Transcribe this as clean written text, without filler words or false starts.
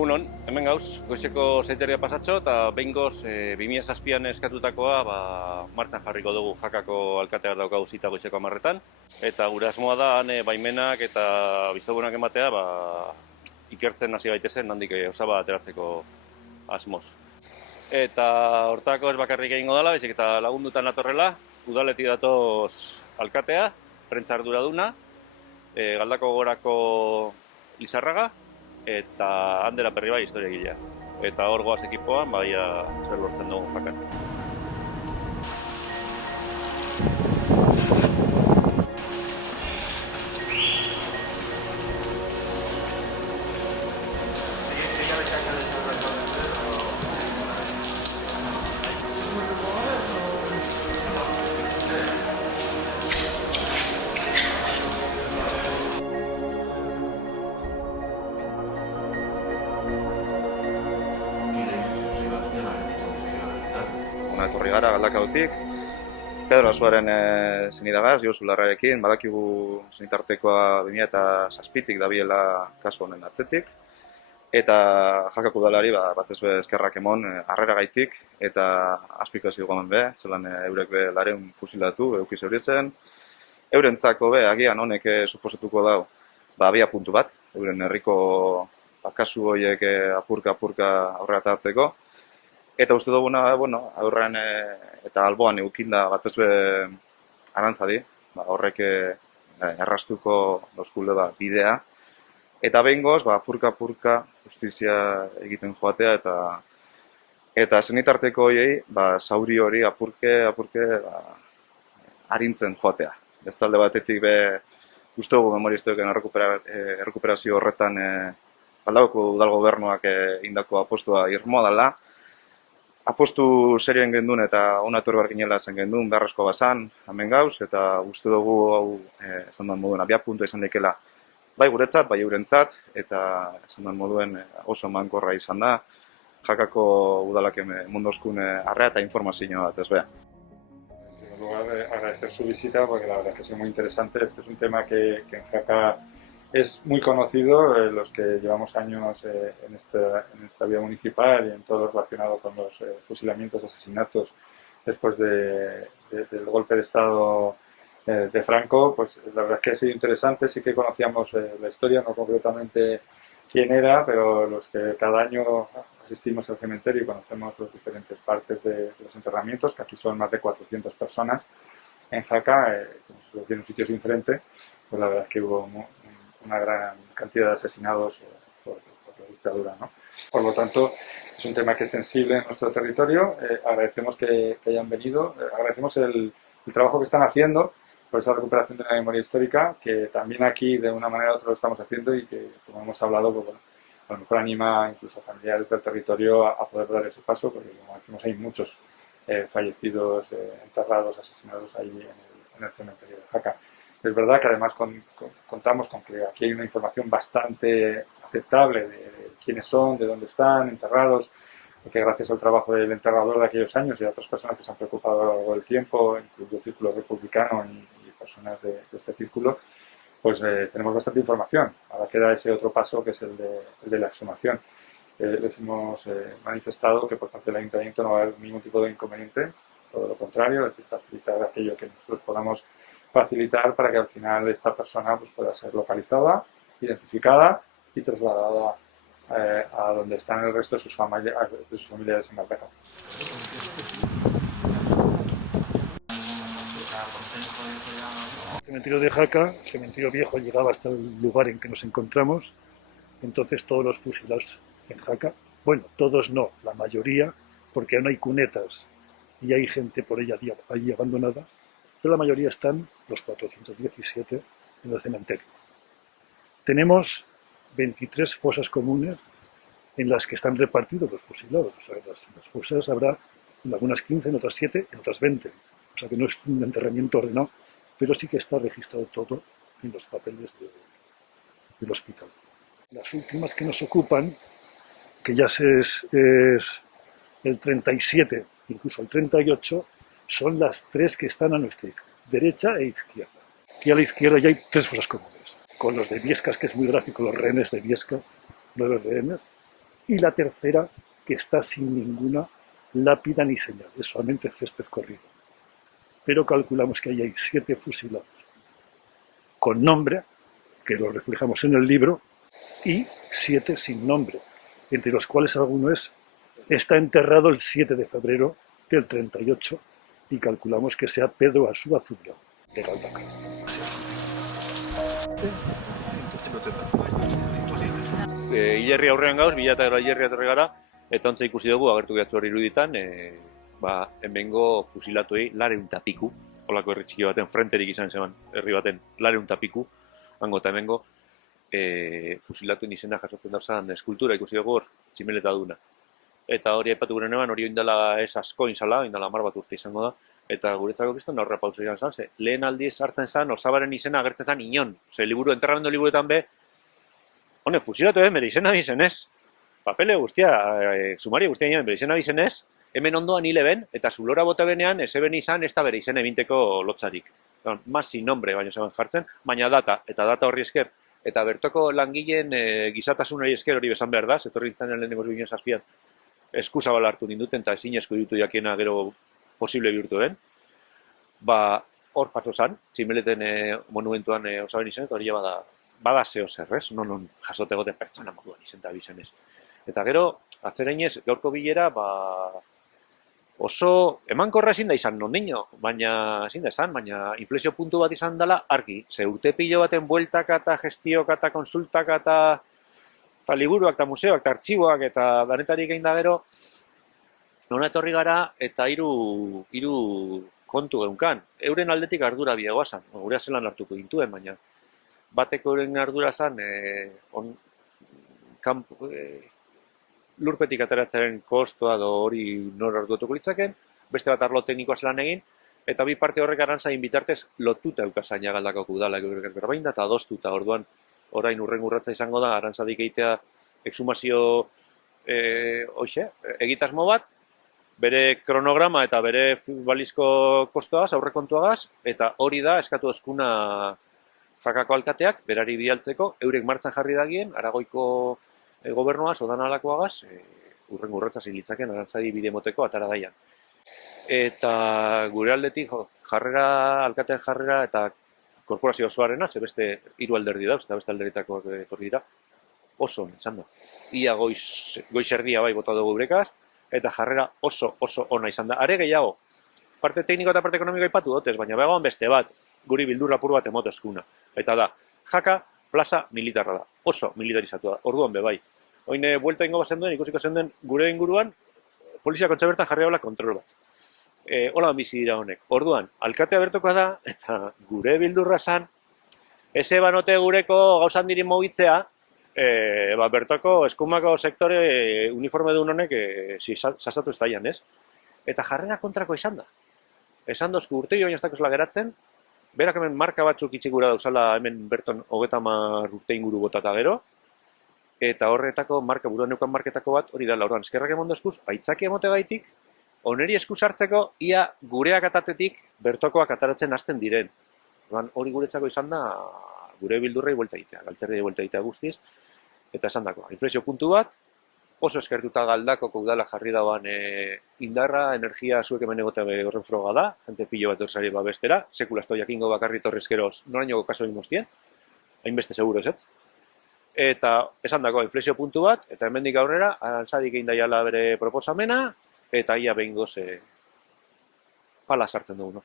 Egunon, hemen gauz, goizeko zeiteria pasatxo eta behin goz 2007an eskatutakoa martxan jarriko dugu Jakako alkateak daukagu zita goizeko 10etan. Eta gure asmoa da, baimenak eta biztogunak ematea ikertzen hasi gaitezen, handik osaba ateratzeko asmoz. Eta hortako ez bakarrik egingo dela, baizik eta lagundutan atorrela, udaletik datoz alkatea, prentza arduraduna, Galdako Gorako Lizarraga, eta Handera Perribai historia egilea. Eta hor goaz ekipoan, zer lortzen dugu Jakan. Etorri gara Galdakaotik, Pedro Azuaren zenidagaz, Josu Larrarekin, badakigu zenitartekoa 2007tik dabiela kasu honen atzetik, eta Jakako udalari batez be eskerrak emon harrera gaitik, eta aspiko ez dugu be, zelan eurek be lareun fusilatu, eukiz hori zen, eurentzako be, agian honek suposatuko dau, abia puntu bat, euren herriko kasu horiek apurka aurrera atatzeko. Eta uste duguna, aurrean eta alboan eukinda batez be arantzadi, horrek errastuko dauzkule bidea. Eta behingoz, apurka justizia egiten joatea eta zenitarteko horiei, zauri hori apurke arintzen joatea. Bestalde batetik be, uste dugu memoriazioen errekuperazio horretan Galdakoko udal gobernuak indako apostua irmoa dela. Apostu serioen gendun eta onator behar ginela zen gendun, beharrezko bazan, hemen gauz, eta uste dugu hau, esan duen moduen, abia puntua izan daikela, bai guretzat, bai eurentzat, eta esan duen moduen oso emankorra izan da, Jakako udalak mundozkun arrea eta informazioa bat ez beha. En primer lugar, agradecer su visita porque la verdad es que es muy interesante. Este es un tema que en Jaca es muy conocido, los que llevamos años en esta vía municipal y en todo lo relacionado con los fusilamientos, asesinatos después del golpe de Estado de Franco, pues la verdad es que ha sido interesante. Sí que conocíamos la historia, no concretamente quién era, pero los que cada año asistimos al cementerio y conocemos las diferentes partes de los enterramientos, que aquí son más de 400 personas en Jaca, como tiene un sitio sin frente, pues la verdad es que hubo una gran cantidad de asesinados por la dictadura, ¿no? Por lo tanto, es un tema que es sensible en nuestro territorio. Agradecemos que hayan venido, agradecemos el trabajo que están haciendo por esa recuperación de la memoria histórica, que también aquí de una manera u otra lo estamos haciendo y que, como hemos hablado, pues, bueno, a lo mejor anima incluso a familiares del territorio a poder dar ese paso, porque como decimos hay muchos fallecidos, enterrados, asesinados ahí en el cementerio de Jaca. Es verdad que además contamos con que aquí hay una información bastante aceptable de quiénes son, de dónde están enterrados, porque gracias al trabajo del enterrador de aquellos años y a otras personas que se han preocupado a lo largo del tiempo, incluso el círculo republicano y personas de este círculo, pues tenemos bastante información. Ahora queda ese otro paso que es el de la exhumación. Les hemos manifestado que por parte del Ayuntamiento no va a haber ningún tipo de inconveniente, todo lo contrario, es decir, facilitar aquello que nosotros podamos facilitar para que al final esta persona pues, pueda ser localizada, identificada y trasladada a donde están el resto de sus familiares en Galdakao. El cementerio de Jaca, el cementerio viejo, llegaba hasta el lugar en que nos encontramos, entonces todos los fusilados en Jaca, bueno, todos no, la mayoría, porque aún hay cunetas y hay gente por ella allí abandonada, pero la mayoría están, los 417, en el cementerio. Tenemos 23 fosas comunes en las que están repartidos los fusilados. O sea, las fosas habrá en algunas 15, en otras 7, en otras 20. O sea que no es un enterramiento ordenado, pero sí que está registrado todo en los papeles del hospital. Las últimas que nos ocupan, que ya es el 37, incluso el 38, son las 3 que están a nuestra derecha e izquierda. Aquí a la izquierda ya hay 3 fosas comunes, con los de Biescas, que es muy gráfico, los rehenes de Biesca, 9 rehenes, y la tercera que está sin ninguna lápida ni señal, es solamente césped corrido. Pero calculamos que ahí hay 7 fusilados con nombre, que lo reflejamos en el libro, y 7 sin nombre, entre los cuales alguno está enterrado el 7 de febrero del 38 y calculamos que sea Pedro Asúa Zubiao, de Galdakao. Hilerri aurrean gauz, 2000 hilerri etorri gara, eta ontsa ikusi dugu, agertu gehatzu hori iruditan, hemengo fusilatuei 200 piku, holako herri txiki baten, frenterik izan zeman herri baten 200 piku, hango eta hemengo, fusilatuen izena jasotzen dauzan eskultura ikusi dugu hor, tximeleta duna. Eta hori aipatu gure neban, hori oindala ez asko inzala, oindala 10 bat urte izango da, eta guretzako kriston aurra pauso izan zan, ze lehen aldiz hartzen zan, osabaren izena agertzen zan inon. Ze liburu, enterramendu liburuetan be, hone, fusilatu bere izena bizenez, papele guztia, sumario guztia bere izena bizenez, hemen ondoan hile ben, eta zulora bote benean, ez eben izan, ez da bere izena ebinteko lotzarik. Masi nombre baino zeben jartzen, baina data, eta data horri esker, eta bertoko langileen gizatasunari esker hori besan behar da, zetorri nintzen lehenengo 2007an, eskuzabala hartu ninduten, eta ezin esku ditu jakiena gero posible bihurtu den, hor paso zan, tximeleten monumentuan osaben izan, eta hori bada zeo zer, ez? Non jasote gote pertsona moduan izen da bizenez. Eta gero, atzerainez, gaurko bilera, oso emankorra ezin da izan nondino, baina ezin da izan, baina inflexio puntu bat izan dela argi. Ze urte pilo baten bueltaka eta gestioka eta konsultaka eta liburuak eta museoak eta artxiboak eta danetarik egin da gero, nona etorri gara eta hiru kontu geunkan. Euren aldetik ardura biegoa zan, gure zelan hartuko gintuen, baina bateko euren ardura zan lurpetik ateratzaren kostoa do hori nor ardutuko litzaken, beste bat arlo teknikoa zelan egin, eta bi parte horrek arantzain bitartez lotuta eukazain Galdakaoko udala berbain da, eta adostuta orduan orain urren urratza izango da, arantzadik egitea exhumazio egitasmo bat, bere kronograma eta bere balizko kostoaz, aurrekontuagaz, eta hori da eskatu eskuna Jakako alkateak, berari bidaltzeko, eurek martxan jarri dagien, Aragoiko gobernuaz, odan alakoagaz, urren urratza zilitzaken, arantzadi bide moteko atara daian. Eta gure aldetik, alkateak jarrera eta korporazio osoarena, ze beste 3 alderdi dauz, eta beste alderritako etorri dira, oso izan da. Ia goiz erdia bai bota dugu brekaz, eta jarrera oso ona izan da. Are gehiago, parte tekniko eta parte ekonomiko ipatu dotez, baina begoan beste bat, guri bildur apur bat emote eskuna. Eta da, Jaka plaza militarra da, oso militarizatu da, orduan bebai. Oine, buelta ingo bazen duen, ikusiko zen duen gure inguruan, polizia kontxe bertan jarri daula kontrol bat. Hola bizi dira honek. Orduan, alkatea bertokoa da, eta gure bildurra zan, eze banote gureko gauzan dirin mogitzea, bertoko eskumako sektore uniforme duen honek sasatu ez daian, ez? Eta jarrera kontrako izan da. Esan dozku urte joan ez dakozela geratzen, berak hemen marka batzuk itxikura dauzala hemen berton 30 urte inguru botata gero, eta horretako marka, buruan neukan marketako bat, hori da, lauran eskerrak emon dozkuz, aitzaki emote gaitik, oneri eskuz hartzeko, ia gureak atatetik bertokoak ataratzen hasten diren. Hori guretzako izan da, gure bildurrei buelta egitea, galtzerrei buelta egitea guztiz, eta esan dako, inflexio puntu bat, oso eskertuta Galdakoko udala jarri dauan indarra, energia zuek hemen egotea horren froga da, jente pilo bat orzari babestera, sekulazto jakingo bakarri torrezkeroz norainoko kaso egin hainbeste seguro ez. Eta esan dako, inflexio puntu bat, eta hemendik aurrera, arantzadik egin daiala bere proposamena, eta ia behin goz pala sartzen dugu.